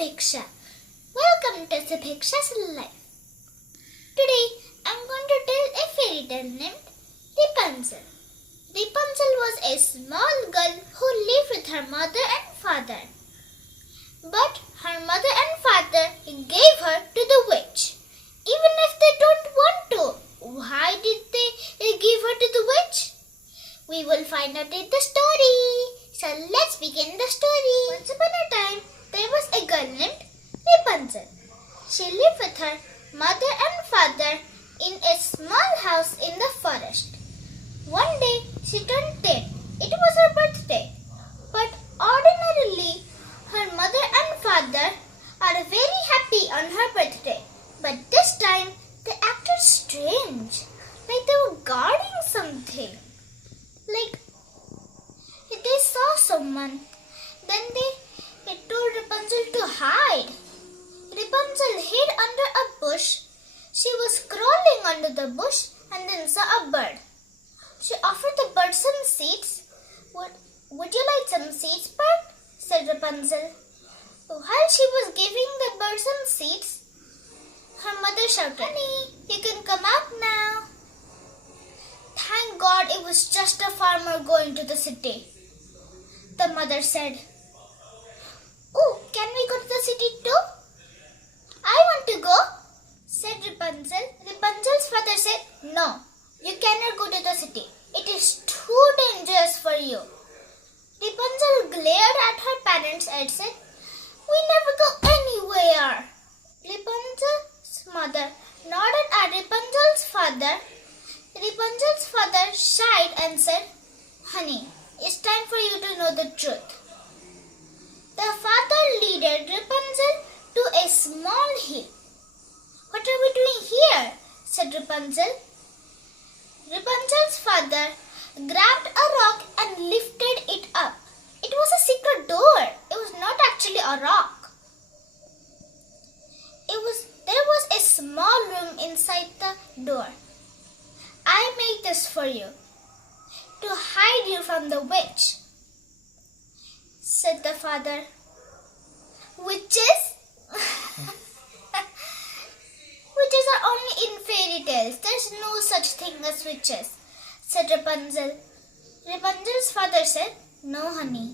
Subhiksha. Welcome to Subhiksha's life. Today I'm going to tell a fairy tale named Rapunzel. Rapunzel was a small girl who lived with her mother and father. But her mother and father gave her to the witch. Even if they don't want to, why did they give her to the witch? We will find out in the story. So let's begin the story. Once upon a time, there was a girl named Rapunzel. She lived with her mother and father in a small house in the forest. One day, she turned 10. It was her birthday. But ordinarily, her mother and father are very happy on her birthday. But this time, they acted strange. Like they were guarding something. Like they saw someone. Then they told Rapunzel to hide. Rapunzel hid under a bush. She was crawling under the bush and then saw a bird. She offered the bird some seeds. Would you like some seeds, bird? Said Rapunzel. While she was giving the bird some seeds, her mother shouted, "Honey, you can come out now." Thank God it was just a farmer going to the city. The mother said, "Oh, can we go to the city too?" "I want to go," said Rapunzel. Rapunzel's father said, "No, you cannot go to the city. It is too dangerous for you." Rapunzel glared at her parents and said, "We never go anywhere." Rapunzel's mother nodded at Rapunzel's father. Rapunzel's father sighed and said, "Honey, it's time for you to know the truth." The father led Rapunzel to a small hill. "What are we doing here?" said Rapunzel. Rapunzel's father grabbed a rock and lifted it up. It was a secret door. It was not actually a rock. There was a small room inside the door. "I made this for you, to hide you from the witch," said the father. "Witches? Witches are only in fairy tales. There's no such thing as witches," said Rapunzel. Rapunzel's father said, "No, honey.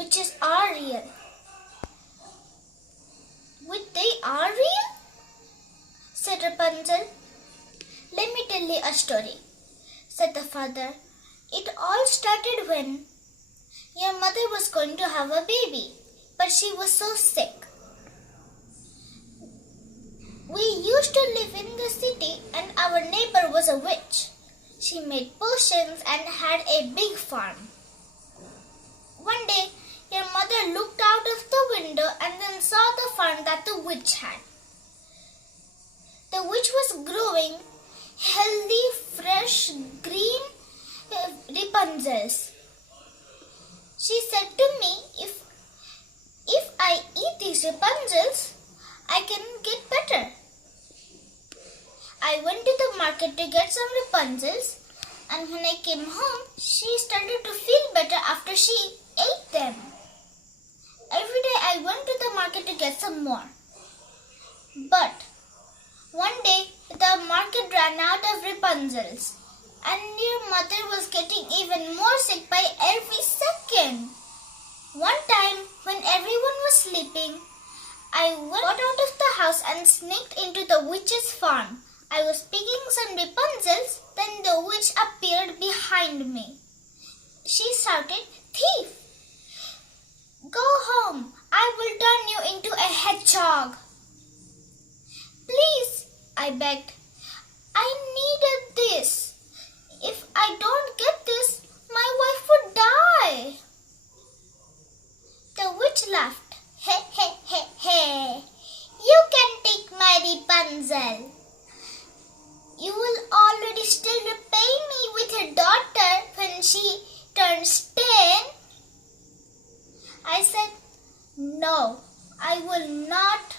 Witches are real." "They are real?" said Rapunzel. "Let me tell you a story," said the father. "It all started when your mother was going to have a baby, but she was so sick. We used to live in the city and our neighbor was a witch. She made potions and had a big farm. One day, your mother looked out of the window and then saw the farm that the witch had. The witch was growing healthy, fresh, green Rapunzels. She said to me, if I eat these Rapunzels, I can get better." I went to the market to get some Rapunzels, and when I came home, she started to feel better after she ate them. Every day I went to the market to get some more. But one day, the market ran out of Rapunzels, and your mother was getting even more sick by every second. One time, when everyone was sleeping, I got out of the house and sneaked into the witch's farm. I was picking some Rapunzels, then the witch appeared behind me. She shouted, "Thief! Go home. I will turn you into a hedgehog." "Please," I begged. "I needed this. If I don't get this, my wife would die." The witch laughed. "He he he he. You can take my Rapunzel. You will already still repay me with your daughter when she turns 10. I said, "No, I will not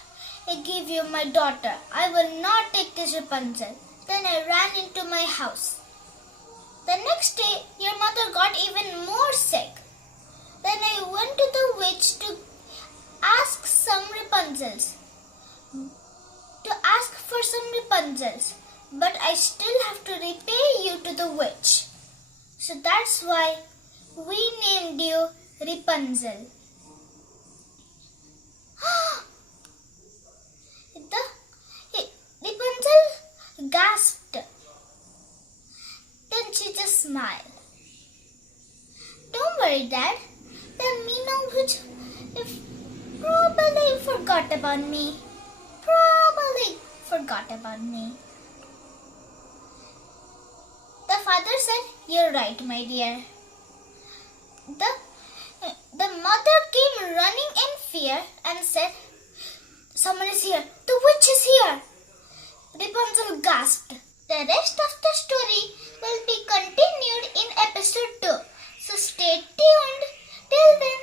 give you my daughter. I will not take this Rapunzel." Then I ran into my house. The next day, your mother got even more sick. Then I went to the witch to ask Rapunzels to ask for some Rapunzels, but I still have to repay you to the witch. So that's why we named you Rapunzel. Rapunzel gasped. Then she just smiled. Don't worry, Dad. The mean witch probably forgot about me. The father said, "You're right, my dear." The mother came running in fear and said, "Someone is here. The witch is here." Rapunzel gasped. The rest of the story will be continued in episode 2. So stay tuned. Till then,